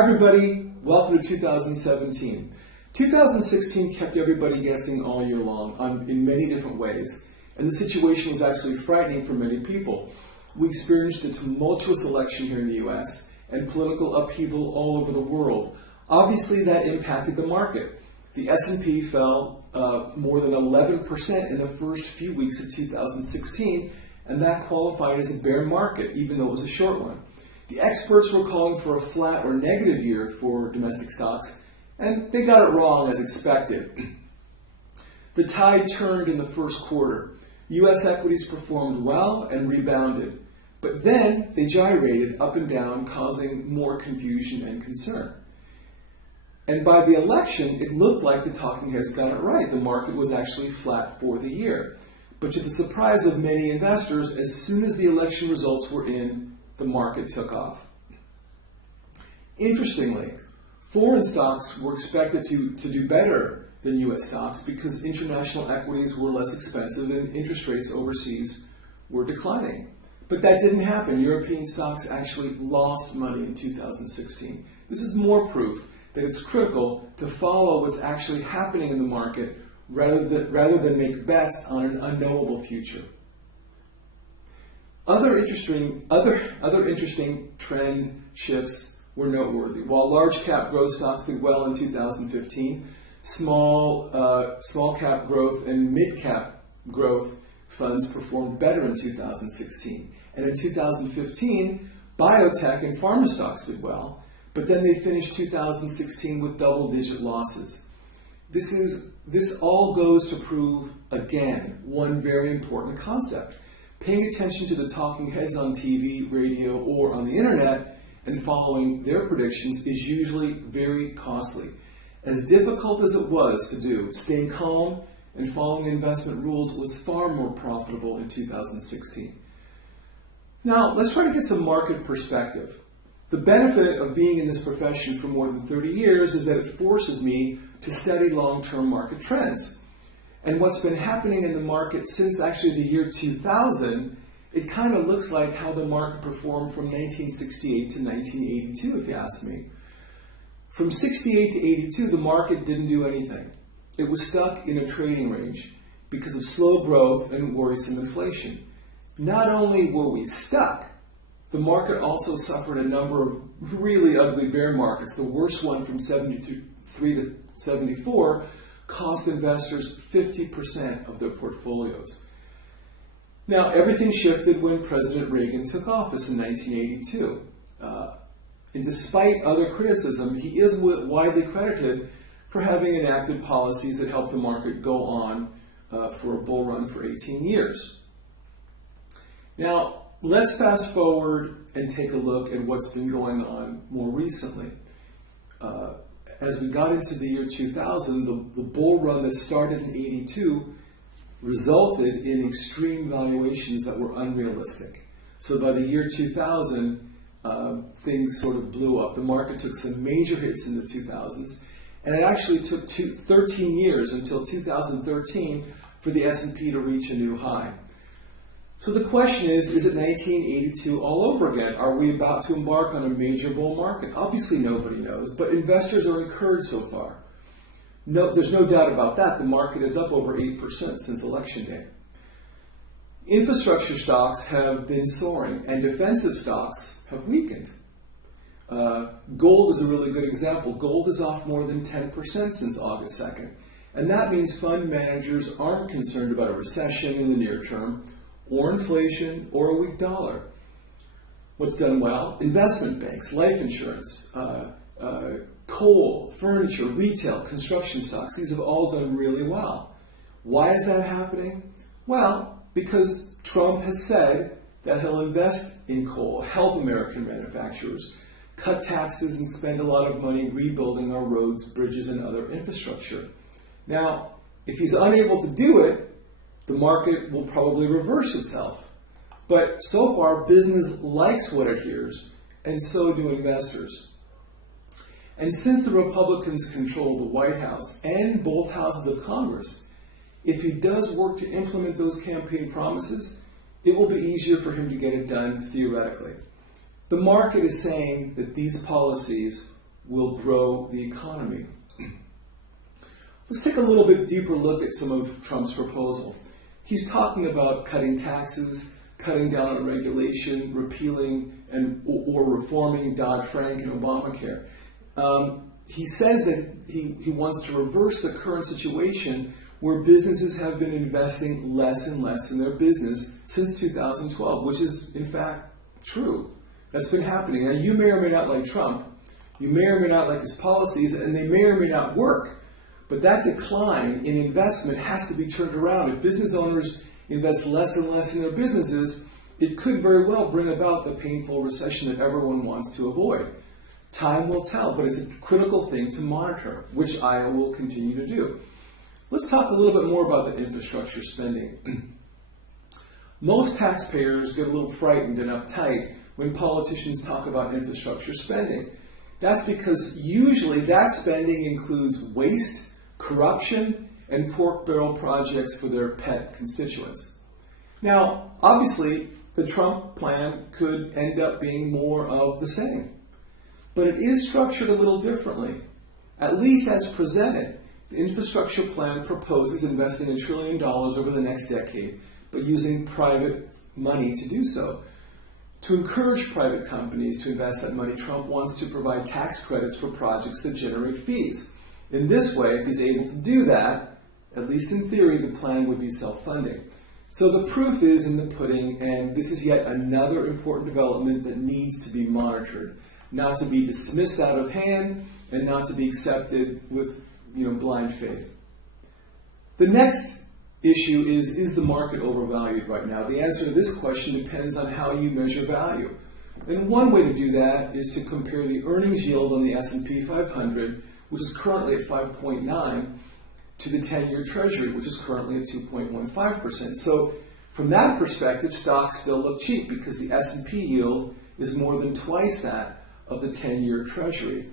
Hi everybody, welcome to 2017. 2016 kept everybody guessing all year long in many different ways, and the situation was actually frightening for many people. We experienced a tumultuous election here in the US and political upheaval all over the world. Obviously that impacted the market. The S&P fell more than 11% in the first few weeks of 2016, and that qualified as a bear market, even though it was a short one. The experts were calling for a flat or negative year for domestic stocks, and they got it wrong as expected. The tide turned in the first quarter. U.S. equities performed well and rebounded, but then they gyrated up and down, causing more confusion and concern. And by the election, it looked like the talking heads got it right. The market was actually flat for the year. But to the surprise of many investors, as soon as the election results were in, the market took off. Interestingly, foreign stocks were expected to do better than U.S. stocks because international equities were less expensive and interest rates overseas were declining. But that didn't happen. European stocks actually lost money in 2016. This is more proof that it's critical to follow what's actually happening in the market rather than make bets on an unknowable future. Other interesting trend shifts were noteworthy. While large cap growth stocks did well in 2015, small cap growth and mid cap growth funds performed better in 2016. And in 2015, biotech and pharma stocks did well, but then they finished 2016 with double-digit losses. This all goes to prove, again, one very important concept. Paying attention to the talking heads on TV, radio, or on the internet and following their predictions is usually very costly. As difficult as it was to do, staying calm and following investment rules was far more profitable in 2016. Now, let's try to get some market perspective. The benefit of being in this profession for more than 30 years is that it forces me to study long-term market trends. And what's been happening in the market since actually the year 2000, it kind of looks like how the market performed from 1968 to 1982, if you ask me. From 68 to 82, the market didn't do anything. It was stuck in a trading range because of slow growth and worrisome inflation. Not only were we stuck, the market also suffered a number of really ugly bear markets. The worst one from 73 to 74 cost investors 50% of their portfolios. Now, everything shifted when President Reagan took office in 1982. And despite other criticism, he is widely credited for having enacted policies that helped the market go on for a bull run for 18 years. Now, let's fast forward and take a look at what's been going on more recently. As we got into the year 2000, the bull run that started in 82 resulted in extreme valuations that were unrealistic. So by the year 2000, things sort of blew up. The market took some major hits in the 2000s, and it actually took 13 years until 2013 for the S&P to reach a new high. So the question is it 1982 all over again? Are we about to embark on a major bull market? Obviously nobody knows, but investors are encouraged so far. No, there's no doubt about that. The market is up over 8% since election day. Infrastructure stocks have been soaring, and defensive stocks have weakened. Gold is a really good example. Gold is off more than 10% since August 2nd, and that means fund managers aren't concerned about a recession in the near term, or inflation, or a weak dollar. What's done well? Investment banks, life insurance, coal, furniture, retail, construction stocks. These have all done really well. Why is that happening? Well, because Trump has said that he'll invest in coal, help American manufacturers, cut taxes, and spend a lot of money rebuilding our roads, bridges, and other infrastructure. Now, if he's unable to do it, the market will probably reverse itself. But so far, business likes what it hears, and so do investors. And since the Republicans control the White House and both houses of Congress, if he does work to implement those campaign promises, it will be easier for him to get it done theoretically. The market is saying that these policies will grow the economy. Let's take a little bit deeper look at some of Trump's proposal. He's talking about cutting taxes, cutting down on regulation, repealing or reforming Dodd-Frank and Obamacare. He says that he wants to reverse the current situation where businesses have been investing less and less in their business since 2012, which is in fact true. That's been happening. Now, you may or may not like Trump, you may or may not like his policies, and they may or may not work, but that decline in investment has to be turned around. If business owners invest less and less in their businesses, it could very well bring about the painful recession that everyone wants to avoid. Time will tell, but it's a critical thing to monitor, which I will continue to do. Let's talk a little bit more about the infrastructure spending. Most taxpayers get a little frightened and uptight when politicians talk about infrastructure spending. That's because usually that spending includes waste, corruption, and pork barrel projects for their pet constituents. Now, obviously, the Trump plan could end up being more of the same. But it is structured a little differently, at least as presented. The infrastructure plan proposes investing $1 trillion over the next decade, but using private money to do so. To encourage private companies to invest that money, Trump wants to provide tax credits for projects that generate fees. In this way, if he's able to do that, at least in theory, the plan would be self-funding. So the proof is in the pudding, and this is yet another important development that needs to be monitored, not to be dismissed out of hand and not to be accepted with blind faith. The next issue is the market overvalued right now? The answer to this question depends on how you measure value. And one way to do that is to compare the earnings yield on the S&P 500, which is currently at 5.9, to the 10-year Treasury, which is currently at 2.15%. So from that perspective, stocks still look cheap because the S&P yield is more than twice that of the 10-year Treasury.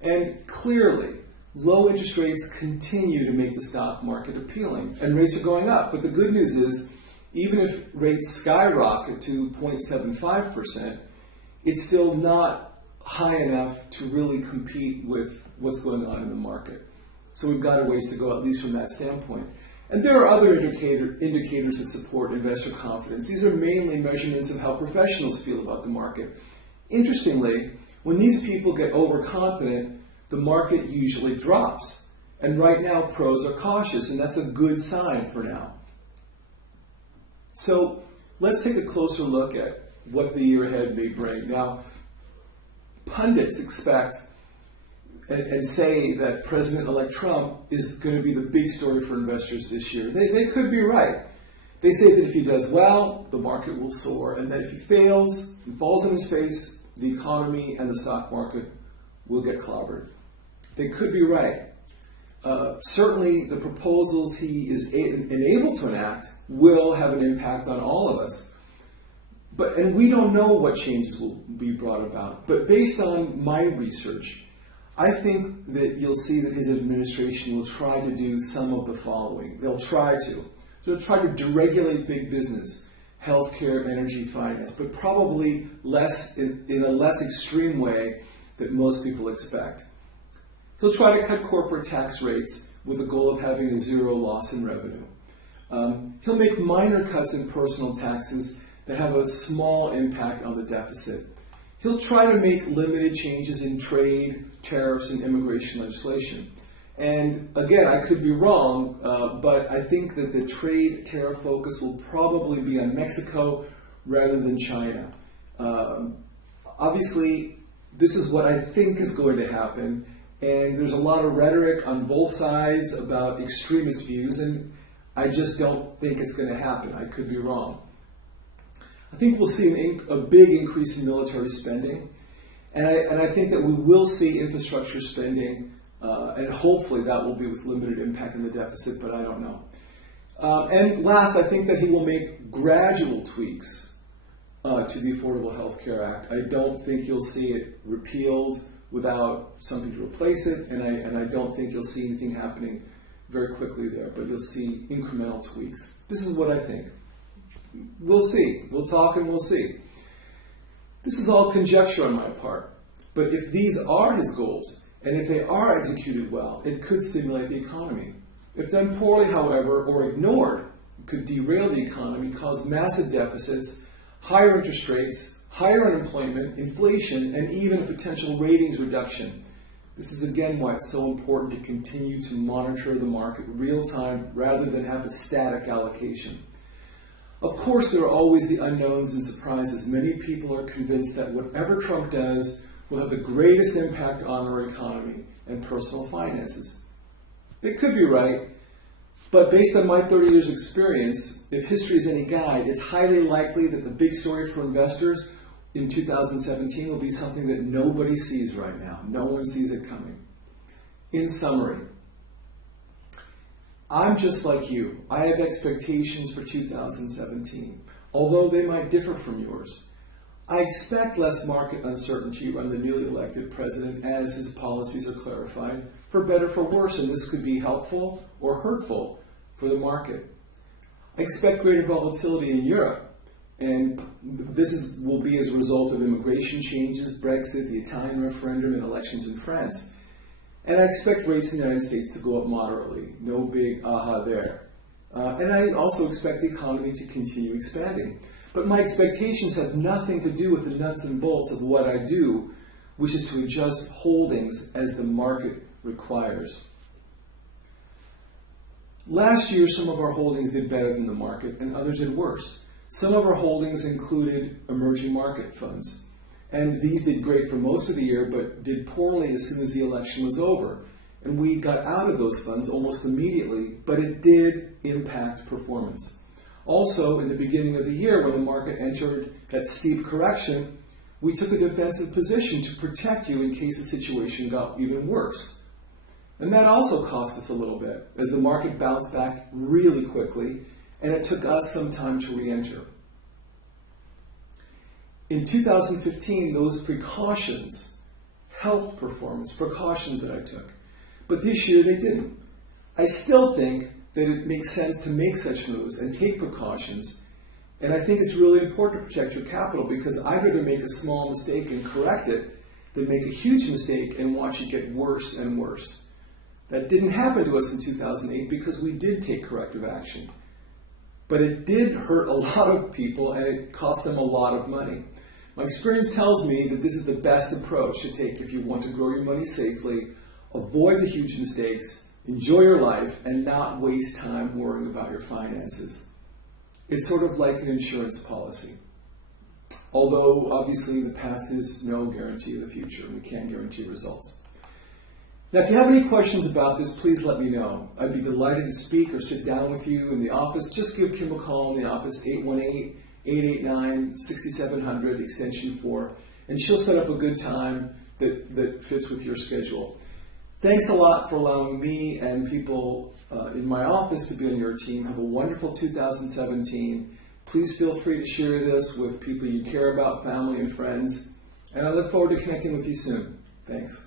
And clearly, low interest rates continue to make the stock market appealing, and rates are going up. But the good news is, even if rates skyrocket to 0.75%, it's still not high enough to really compete with what's going on in the market. So we've got a ways to go, at least from that standpoint. And there are other indicators that support investor confidence. These are mainly measurements of how professionals feel about the market. Interestingly, when these people get overconfident, the market usually drops. And right now, pros are cautious, and that's a good sign for now. So let's take a closer look at what the year ahead may bring. Now, pundits expect and say that President-elect Trump is going to be the big story for investors this year. They could be right. They say that if he does well, the market will soar, and that if he fails and falls on his face, the economy and the stock market will get clobbered. They could be right. Certainly, the proposals he is able to enact will have an impact on all of us. And we don't know what changes will be brought about. But based on my research, I think that you'll see that his administration will try to do some of the following. They'll try to deregulate big business, healthcare, energy, finance, but probably in a less extreme way that most people expect. He'll try to cut corporate tax rates with the goal of having a zero loss in revenue. He'll make minor cuts in personal taxes that have a small impact on the deficit. He'll try to make limited changes in trade, tariffs, and immigration legislation. And again, I could be wrong, but I think that the trade tariff focus will probably be on Mexico rather than China. Obviously, this is what I think is going to happen. And there's a lot of rhetoric on both sides about extremist views, and I just don't think it's going to happen. I could be wrong. I think we'll see a big increase in military spending, and I think that we will see infrastructure spending, and hopefully that will be with limited impact on the deficit, but I don't know. And last, I think that he will make gradual tweaks to the Affordable Health Care Act. I don't think you'll see it repealed without something to replace it, and I don't think you'll see anything happening very quickly there, but you'll see incremental tweaks. This is what I think. We'll see. We'll talk and we'll see. This is all conjecture on my part, but if these are his goals, And if they are executed well, it could stimulate the economy. If done poorly, however, or ignored, it could derail the economy, cause massive deficits, higher interest rates, higher unemployment, inflation, and even a potential ratings reduction. This is again why it's so important to continue to monitor the market real time rather than have a static allocation. Of course, there are always the unknowns and surprises. Many people are convinced that whatever Trump does will have the greatest impact on our economy and personal finances. They could be right, but based on my 30 years experience, if history is any guide, it's highly likely that the big story for investors in 2017 will be something that nobody sees right now. No one sees it coming. In summary, I'm just like you. I have expectations for 2017, although they might differ from yours. I expect less market uncertainty around the newly elected president as his policies are clarified, for better, for worse, and this could be helpful or hurtful for the market. I expect greater volatility in Europe, and this will be as a result of immigration changes, Brexit, the Italian referendum, and elections in France. And I expect rates in the United States to go up moderately. No big aha there. And I also expect the economy to continue expanding. But my expectations have nothing to do with the nuts and bolts of what I do, which is to adjust holdings as the market requires. Last year, some of our holdings did better than the market, and others did worse. Some of our holdings included emerging market funds. And these did great for most of the year, but did poorly as soon as the election was over. And we got out of those funds almost immediately, but it did impact performance. Also, in the beginning of the year, when the market entered that steep correction, we took a defensive position to protect you in case the situation got even worse. And that also cost us a little bit, as the market bounced back really quickly, and it took us some time to re-enter. In 2015, those precautions helped performance, precautions that I took. But this year, they didn't. I still think that it makes sense to make such moves and take precautions. And I think it's really important to protect your capital, because I'd rather make a small mistake and correct it than make a huge mistake and watch it get worse and worse. That didn't happen to us in 2008 because we did take corrective action. But it did hurt a lot of people, and it cost them a lot of money. My experience tells me that this is the best approach to take if you want to grow your money safely, avoid the huge mistakes, enjoy your life, and not waste time worrying about your finances. It's sort of like an insurance policy. Although, obviously, the past is no guarantee of the future. We can't guarantee results. Now, if you have any questions about this, please let me know. I'd be delighted to speak or sit down with you in the office. Just give Kim a call in the office, 818-889-6700, extension 4, and she'll set up a good time that fits with your schedule. Thanks a lot for allowing me and people in my office to be on your team. Have a wonderful 2017. Please feel free to share this with people you care about, family and friends. And I look forward to connecting with you soon. Thanks.